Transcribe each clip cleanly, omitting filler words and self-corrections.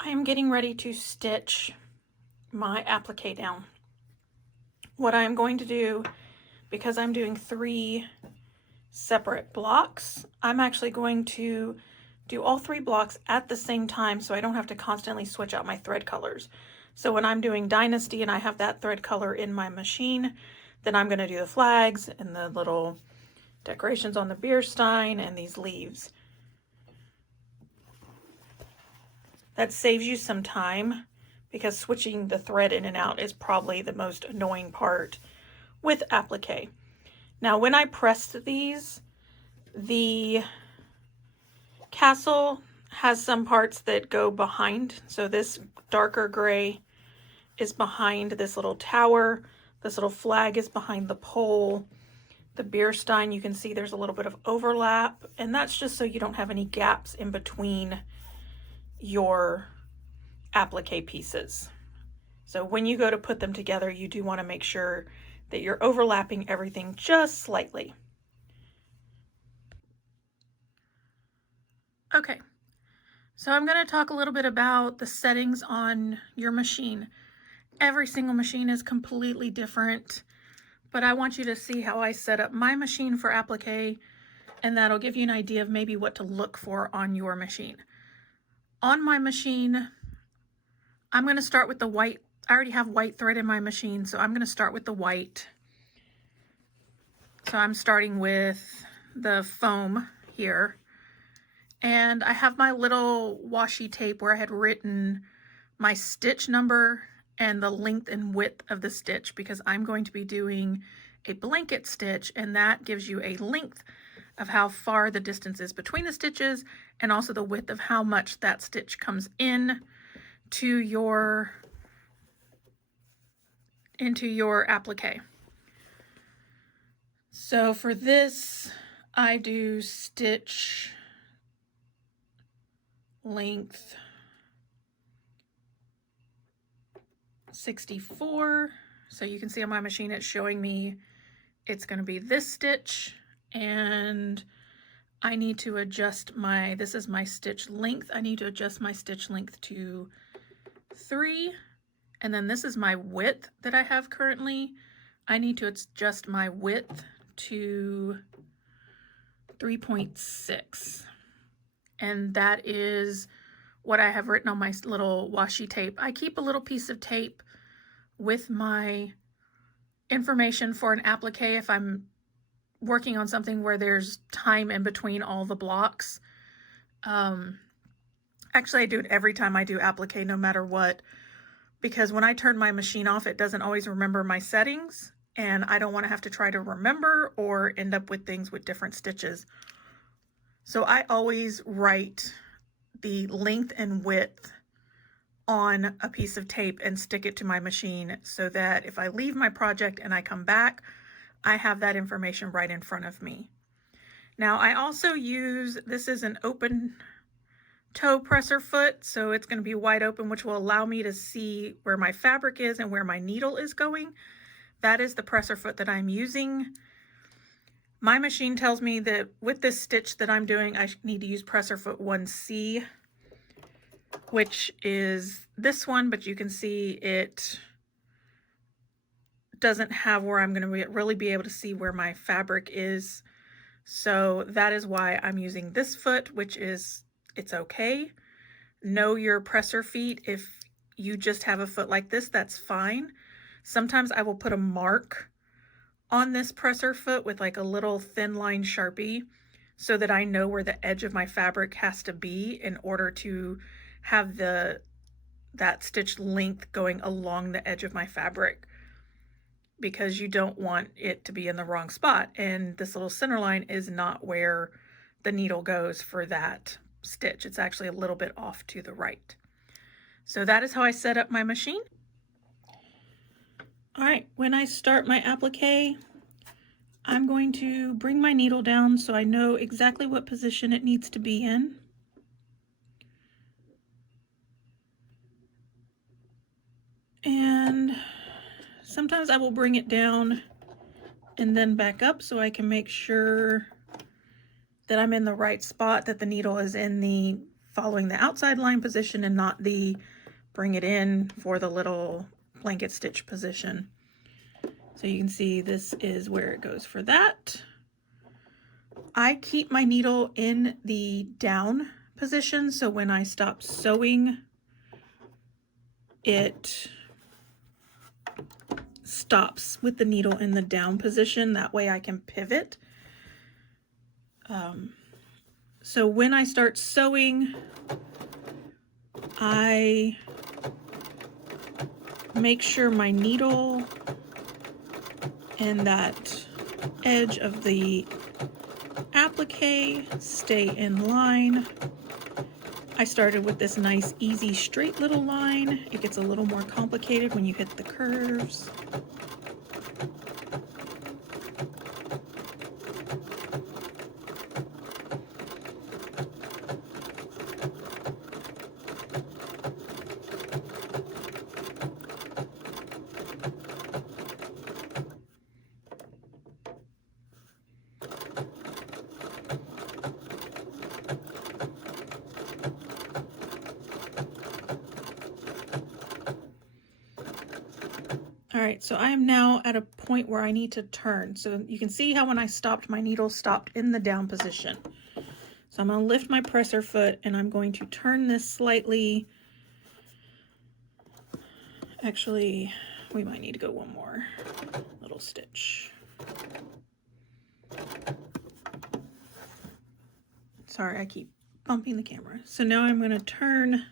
I am getting ready to stitch my applique down. What I'm going to do, because I'm doing 3 separate blocks, I'm actually going to do all 3 blocks at the same time so I don't have to constantly switch out my thread colors. So when I'm doing Dynasty and I have that thread color in my machine, then I'm going to do the flags and the little decorations on the beer stein and these leaves. That saves you some time because switching the thread in and out is probably the most annoying part with applique. Now when I pressed these, the castle has some parts that go behind. So this darker gray is behind this little tower. This little flag is behind the pole. The beer stein, you can see there's a little bit of overlap, and that's just so you don't have any gaps in between your applique pieces. So when you go to put them together, you do want to make sure that you're overlapping everything just slightly. Okay, so I'm going to talk a little bit about the settings on your machine. Every single machine is completely different, but I want you to see how I set up my machine for applique, and that'll give you an idea of maybe what to look for on your machine. On my machine, I'm going to start with the white. I already have white thread in my machine, so I'm going to start with the white. So I'm starting with the foam here. And I have my little washi tape where I had written my stitch number and the length and width of the stitch, because I'm going to be doing a blanket stitch, and that gives you a length of how far the distance is between the stitches and also the width of how much that stitch comes in to into your applique. So for this, I do stitch length 64. So you can see on my machine it's showing me it's going to be this stitch, and I need to adjust this is my stitch length. I need to adjust my stitch length to 3. And then this is my width that I have currently. I need to adjust my width to 3.6. And that is what I have written on my little washi tape. I keep a little piece of tape with my information for an applique if I'm working on something where there's time in between all the blocks. Actually, I do it every time I do applique, no matter what, because when I turn my machine off, it doesn't always remember my settings, and I don't want to have to try to remember or end up with things with different stitches. So I always write the length and width on a piece of tape and stick it to my machine so that if I leave my project and I come back, I have that information right in front of me. Now I also use, this is an open toe presser foot, so it's going to be wide open, which will allow me to see where my fabric is and where my needle is going. That is the presser foot that I'm using. My machine tells me that with this stitch that I'm doing, I need to use presser foot 1C, which is this one, but you can see it doesn't have where I'm going to really be able to see where my fabric is. So that is why I'm using this foot, which is, it's okay. Know your presser feet. If you just have a foot like this, that's fine. Sometimes I will put a mark on this presser foot with like a little thin line Sharpie so that I know where the edge of my fabric has to be in order to have that stitch length going along the edge of my fabric, because you don't want it to be in the wrong spot. And this little center line is not where the needle goes for that stitch. It's actually a little bit off to the right. So that is how I set up my machine. All right, when I start my applique, I'm going to bring my needle down so I know exactly what position it needs to be in. And sometimes I will bring it down and then back up so I can make sure that I'm in the right spot, that the needle is in the following the outside line position and not the bring it in for the little blanket stitch position. So you can see this is where it goes for that. I keep my needle in the down position, so when I stop sewing, it stops with the needle in the down position. That way I can pivot. So when I start sewing, I make sure my needle and that edge of the applique stay in line. I started with this nice easy straight little line. It gets a little more complicated when you hit the curves. All right, so I am now at a point where I need to turn. So you can see how when I stopped, my needle stopped in the down position. So I'm going to lift my presser foot and I'm going to turn this slightly. Actually, we might need to go one more little stitch. Sorry, I keep bumping the camera. So now I'm going to turn.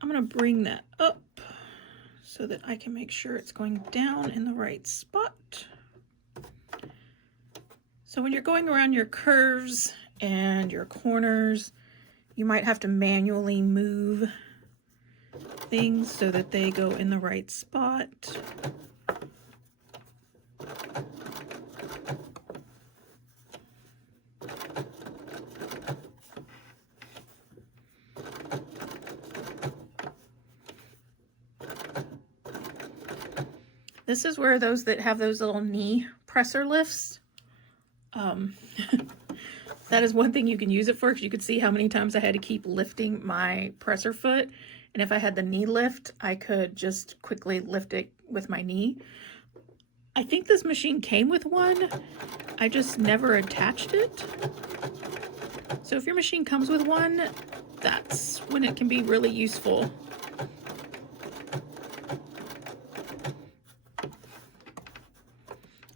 I'm going to bring that up so that I can make sure it's going down in the right spot. So when you're going around your curves and your corners, you might have to manually move things so that they go in the right spot. This is where those that have those little knee presser lifts, that is one thing you can use it for, because you could see how many times I had to keep lifting my presser foot. And if I had the knee lift, I could just quickly lift it with my knee. I think this machine came with one. I just never attached it. So if your machine comes with one, that's when it can be really useful.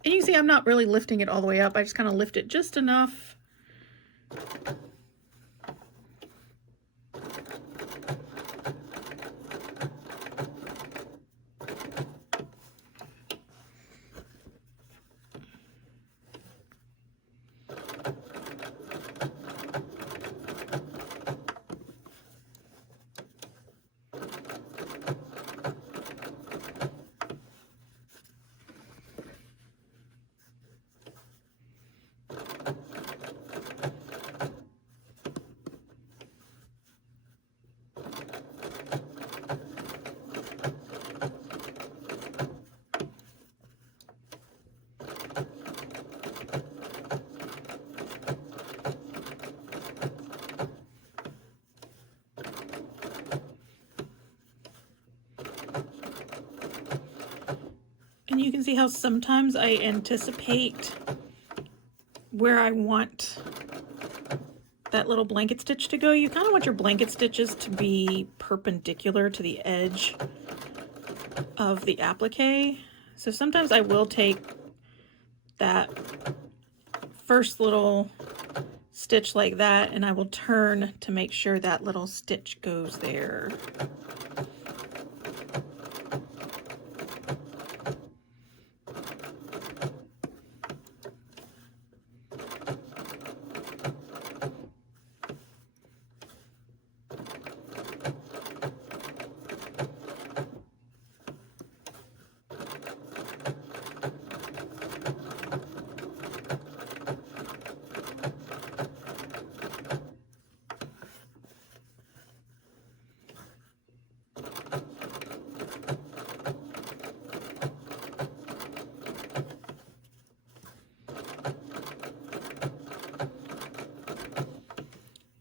And you can see I'm not really lifting it all the way up. I just kind of lift it just enough. And you can see how sometimes I anticipate where I want that little blanket stitch to go. You kind of want your blanket stitches to be perpendicular to the edge of the applique. So sometimes I will take that first little stitch like that and I will turn to make sure that little stitch goes there.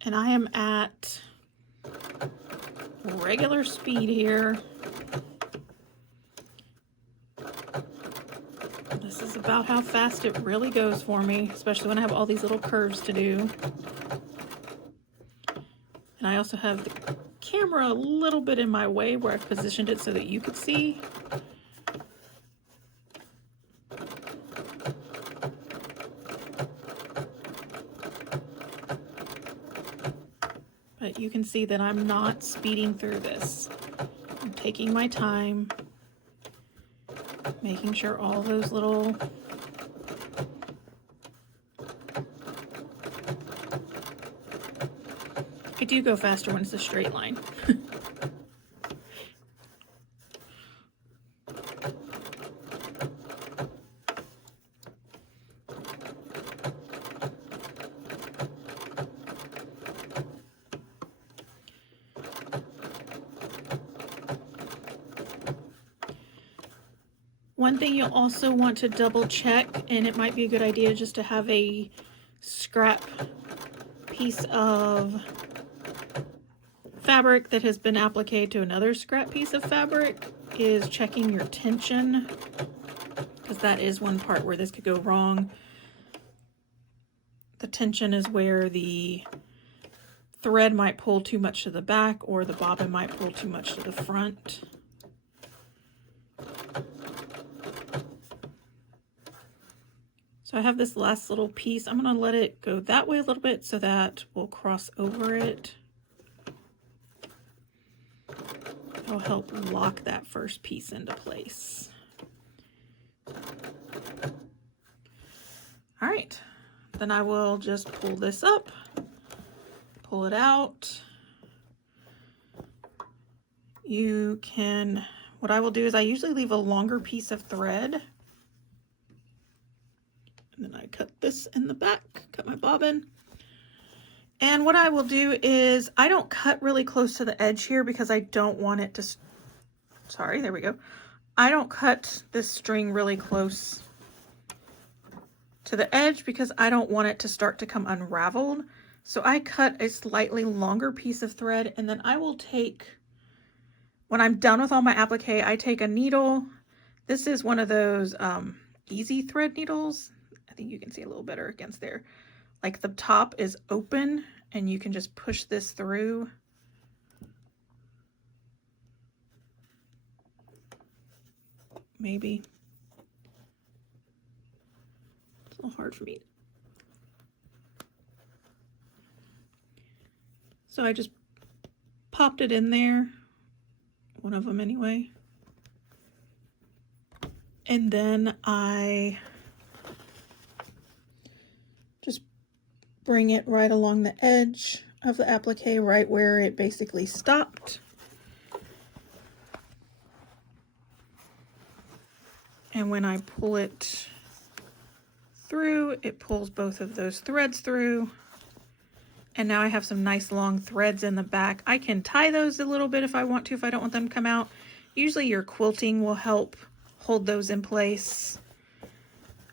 And I am at regular speed here. This is about how fast it really goes for me, especially when I have all these little curves to do. And I also have the camera a little bit in my way where I've positioned it so that you could see. But you can see that I'm not speeding through this. I'm taking my time, making sure all those little I do go faster when it's a straight line. One thing you'll also want to double check, and it might be a good idea just to have a scrap piece of fabric that has been appliqued to another scrap piece of fabric, is checking your tension, because that is one part where this could go wrong. The tension is where the thread might pull too much to the back or the bobbin might pull too much to the front. So I have this last little piece. I'm going to let it go that way a little bit so that we'll cross over it. It'll help lock that first piece into place. All right, then I will just pull this up, pull it out. You can, what I will do is I usually leave a longer piece of thread. And then I cut this in the back, cut my bobbin. And what I will do is I don't cut really close to the edge here because I don't want it to, sorry, there we go. I don't cut this string really close to the edge because I don't want it to start to come unraveled. So I cut a slightly longer piece of thread, and then I will take, when I'm done with all my applique, I take a needle. This is one of those easy thread needles. I think you can see a little better against there. Like the top is open and you can just push this through. Maybe. It's a little hard for me. So I just popped it in there. One of them anyway. And then I just bring it right along the edge of the applique, right where it basically stopped. And when I pull it through, it pulls both of those threads through. And now I have some nice long threads in the back. I can tie those a little bit if I want to, if I don't want them to come out. Usually your quilting will help hold those in place.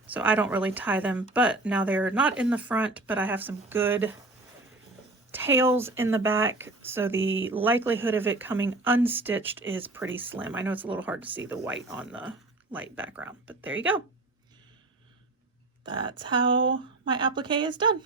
So I don't really tie them, but now they're not in the front, but I have some good tails in the back. So the likelihood of it coming unstitched is pretty slim. I know it's a little hard to see the white on the light background, but there you go. That's how my applique is done.